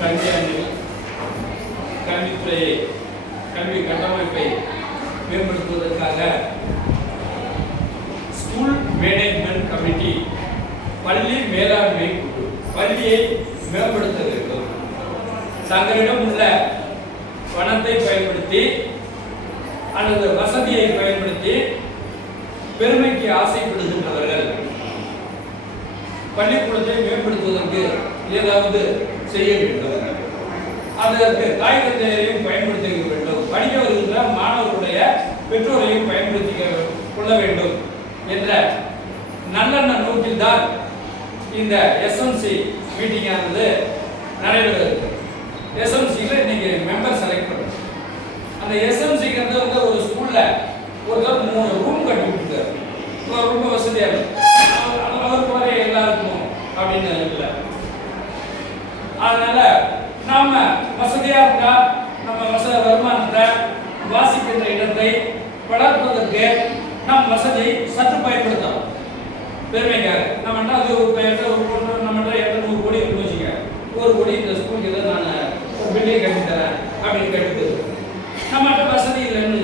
கல்வியாண்டில் கல்வித்துறையை கல்வி கட்டமைப்பை மேம்படுத்துவதற்காக ஸ்கூல் மேனேஜ்மெண்ட் கமிட்டி பள்ளி மேலாண்மை குழு பள்ளியை மேம்படுத்த வேண்டும். தங்களிடம் உள்ள பணத்தை பயன்படுத்தி அல்லது வசதியை பயன்படுத்தி பெருமைக்கு ஆசைப்படுகின்றவர்கள் பள்ளிக்கூடத்தை மேம்படுத்துவதற்கு ஏதாவது செய்ய வேண்டும். அதற்கு காகிதத்தையும் பயன்படுத்தி வேண்டும். படிக்க வருகின்ற மாணவர்களுடைய பெற்றோரையும் பயன்படுத்தி கொள்ள வேண்டும் என்ற நல்லெண்ண நோக்கில்தான் இந்த எஸ்எம்சி மீட்டிங் ஆனது நடைபெறுகிறது. எஸ்எம்சியில் இன்னைக்கு மெம்பர் செலக்ட் பண்ணுறோம். அந்த எஸ்எம்சிங்கிறது வந்து ஒரு ஸ்கூல்ல ஒருத்தர் 3 ரூம் கட்டி கொடுத்தாரு. ரொம்ப வசதியாக இருக்கும். அவருக்கு வர எல்லாருக்கும் அப்படின்னு இல்லை. அதனால நாம வசதியா இருக்கா நம்ம வருமானத்தை வாசிக்கின்ற இடத்தை வளர்ப்பதற்கு நம் வசதியை சற்று பயன்படுத்தலாம். பெருமைக்காக நம்ம அது நம்ம 200 கோடி வச்சுக்க 1 கோடி இந்த ஸ்கூலுக்கு ஏதாவது நான் ஒரு பில்டிங் கட்டி தரேன் அப்படின்னு கேட்டு நம்மகிட்ட வசதி இல்லைன்னு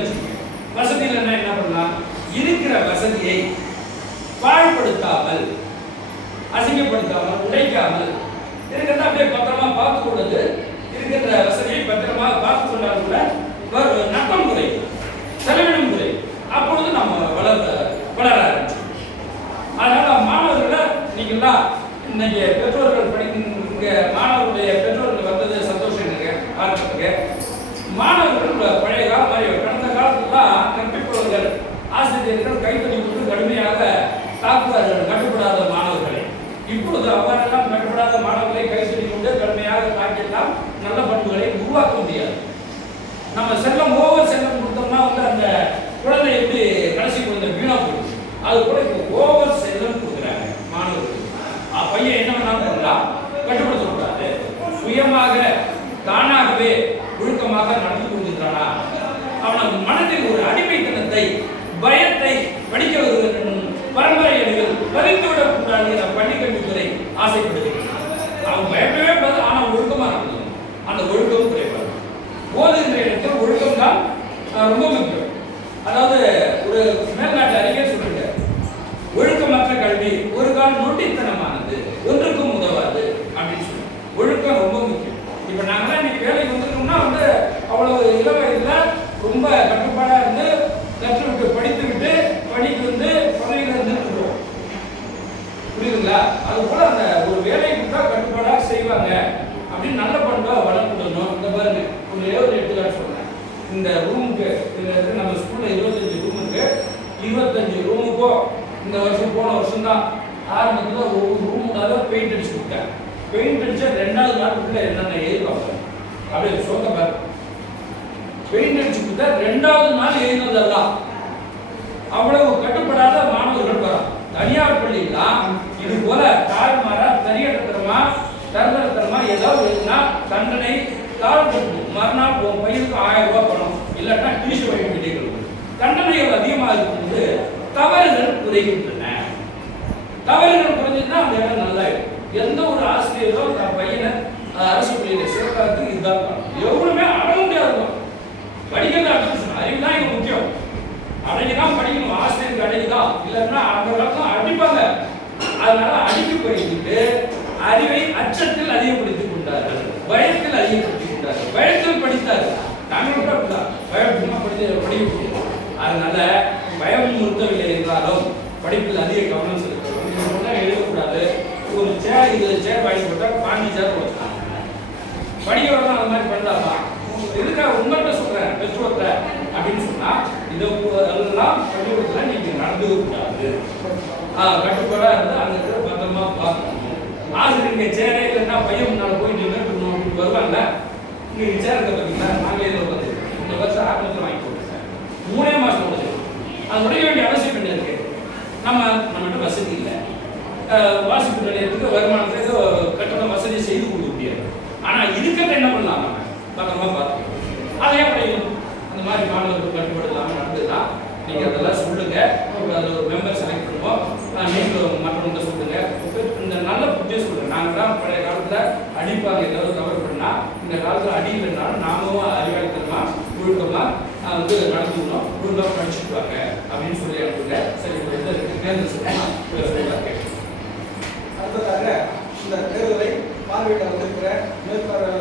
வச்சுக்கோங்க. வசதி இல்லைன்னா என்ன பண்ணலாம்? இருக்கிற வசதியை பாழ்படுத்தாமல் அசிங்கப்படுத்தாமல் உடைக்காமல் இருக்கிறத அப்படியே பத்திரமா பார்த்து கொண்டது இருக்கின்ற வசதியை பத்திரமா பார்த்து கொண்டால் கூட நட்டம் முறை செலவிடும் முறை அப்பொழுது நம்ம வளர ஆரம்பிச்சோம். அதனால மாணவர்களை நீங்கள்லாம் இன்னைக்கு பெற்றோர்கள் படிக்கிற மாணவர்களுடைய பெற்றோர்கள் வந்தது சந்தோஷம் எனக்கு பார்க்கறதுக்கு. மாணவர்கள் பழைய காலம் மாதிரி கடந்த காலத்துலாம் கற்பிப்பவர்கள் ஆசிரியர்கள் கைத்தறி கொடுத்து கடுமையாக தாக்குவார்கள் கட்டுப்படாத மாணவர்களை. இப்பொழுது அவ்வாறெல்லாம் கட்டுப்படாத மாணவர்களை கைத்தறி கொண்டு கடுமையாக தாக்கினால் நல்ல பண்புகளை உருவாக்க முடியாது. நம்ம செல்லம் ஓவர் செல்லம் கொடுத்தோம்னா வந்து அந்த குழந்தை எப்படி கடைசி குழந்தை வீணா போயிடுது. அது கூட இப்போ ஓவர் செல்லம் கொடுக்குறாங்க மாணவர்கள். பையன் என்ன வேணாலும் பண்ணலாம், கட்டுப்படுத்தக்கூடாது. சுயமாக தானாகவே ஒழுக்கமாக நடந்து கொண்டிருக்கிறானா அவன மனதில் ஒரு அடிமைத்தனத்தை பயத்தை படிக்க வருகிற பரம்பரை அணிகள் பதித்துவிடக்கூடாது என பள்ளிக்கல்வித்துறை ஆசைப்படுகிறது. அவன் பயப்படவே கூடாது, ஆனால் ஒழுக்கமா இருக்கணும். அந்த ஒழுக்கம் குறைபாடு. போதுகின்ற இடத்தில் ஒழுக்கம் தான் ரொம்ப முக்கியம். அதாவது ஒரு மேல்நாட்டு அறிக்கை சொல்லுங்க, ஒழுக்கமற்ற கல்வி ஒரு கால் நொட்டித்தனமானது ஒன்றுக்கும் உதவாது அப்படின்னு சொல்லி. ஒழுக்கம் ரொம்ப முக்கியம். இப்ப நாங்களாம் இன்னைக்கு வேலைக்கு வந்துருக்கோம்னா வந்து அவ்வளவு இளவயதில் ரொம்ப கட்டுப்பாடா இருந்து கற்றுவிட்டு படித்து விட்டு பணிக்கு வந்து பதவியில இருந்துருக்கோம். புரியுதுங்களா? அது போல அந்த ஒரு வேலைக்கு கொடுத்தா கட்டுப்பாடாக செய்வாங்க அப்படின்னு நல்ல பண்பா வளர்க்கணும். இந்த பாருங்க ஒரு எடுத்துக்காட்டு சொல்றேன். இந்த ரூமுக்கு நம்ம ஸ்கூல்ல 25 ரூம் இருக்கு. 25 ரூமுக்கும் இந்த வருஷம் போன வருஷம் தான் ஆரம்பத்தில் ஒவ்வொரு ரூமுக்காக பெயிண்ட் அடிச்சு கொடுத்தேன். பெயிண்ட் அடிச்சா 2வது நாளுக்குள்ள என்னென்ன எழுதுவாங்க அப்படி சொல்ல பாரு. பெயிண்ட் அடிச்சு கொடுத்தா 2வது நாள் எழுதுனதெல்லாம் அவ்வளவு கட்டுப்படாத மாணவர்கள் வரும். தனியார் பள்ளியெல்லாம் இது போல தாழ்மாரா தனியடத்தரமா தரதரத்தரமா ஏதாவது எழுதுனா தண்டனை தாழ்வு மறுநாள் பையனுக்கு 1000 ரூபாய் பணம் இல்லாட்டா டியூஷன் வைக்க வேண்டியது. தண்டனைகள் அதிகமாக இருக்கும்போது தவறுகள் குறைகின்றன. தவறுகள் குறைஞ்சதுன்னா அந்த இடம் நல்லா இருக்கும். எந்த ஒரு ஆசிரியரோ தன் பையனை அரசு பள்ளியில சேர்க்காததுக்கு இதுதான் எவ்வளவுமே அடைய முடியாது. படிக்கிறது அறிவு தான் இங்க முக்கியம். அடைஞ்சுதான் படிக்கணும். ஆசிரியருக்கு அடைஞ்சுதான் இல்லைன்னா அந்த காலத்துல அடிப்பாங்க. அதனால அடிக்கு போயிட்டு அறிவை அச்சத்தில் அதிகப்படுத்திக் கொண்டார்கள், பயத்தில் அதிகப்படுத்திக் கொண்டார்கள். பயத்தில் படித்தார்கள். நாங்களும் கூட பயமா படிக்க முடியும். அதனால பயம் நிறுத்தவில்லை என்றாலும் படிப்பில் அதிக கவனம் செலுத்தணும். எழுதக்கூடாது. ஒரு சேர் இது சேர் வாங்கி போட்டால் 5 சேர் வச்சுக்கலாம். படிக்க வரணும். அது மாதிரி பண்ணலாமா? இதுக்காக உங்கள்கிட்ட சொல்றேன் பெற்றோர்கிட்ட அப்படின்னு சொன்னா இதெல்லாம் பள்ளிக்கூடத்துல நீங்க நடந்துக்க கூடாது. கட்டுப்பாடா இருந்து அந்த இடத்துல பத்திரமா பார்க்கணும். ஆசிரியங்க சேரே இல்லைன்னா பையன் முன்னால போயிட்டு அப்படின்னு வருவாங்க. நீங்க சேர் இருக்க பார்த்தீங்களா? நாங்களே ஏதோ வந்து இந்த வருஷம் ஆரம்பத்தில் வாங்கி கொடுத்தேன். 3 மாசம் முடிச்சு அது முடிய வேண்டிய அவசியம் என்ன இருக்கு? நம்மகிட்ட வசதி இல்லை. வாசிப்பு நிலையத்துக்கு வருமானத்தை ஏதோ கட்டணம் வசதி செய்து கொடுக்க முடியாது. ஆனா இருக்கிறத என்ன பண்ணலாம்? நம்ம பத்திரமா பார்த்துக்கணும். அதே படிக்கணும். அந்த மாதிரி மாணவர்கள் கட்டுப்பாடு இல்லாமல் நடந்துதான் நீங்க அதெல்லாம் சொல்லுங்க. அதில் ஒரு மெம்பர் செலக்ட் பண்ணுவோம். நீங்களும் மற்றவங்க சொல்லுங்க. இந்த நல்ல புத்தியை சொல்லுங்க. நாங்கள் தான் பழைய காலத்தில் அடிப்பாங்க ஏதாவது விதமா வந்து நடந்துக்கணும், ஒழுங்கா படிச்சுட்டு வாங்க அப்படின்னு சொல்லி அனுப்புங்க. சரி, இது நேர்ந்து சொல்லுங்க. அடுத்ததாக இந்த தேர்தலை பார்வையிட வந்திருக்கிற மேற்பார்வை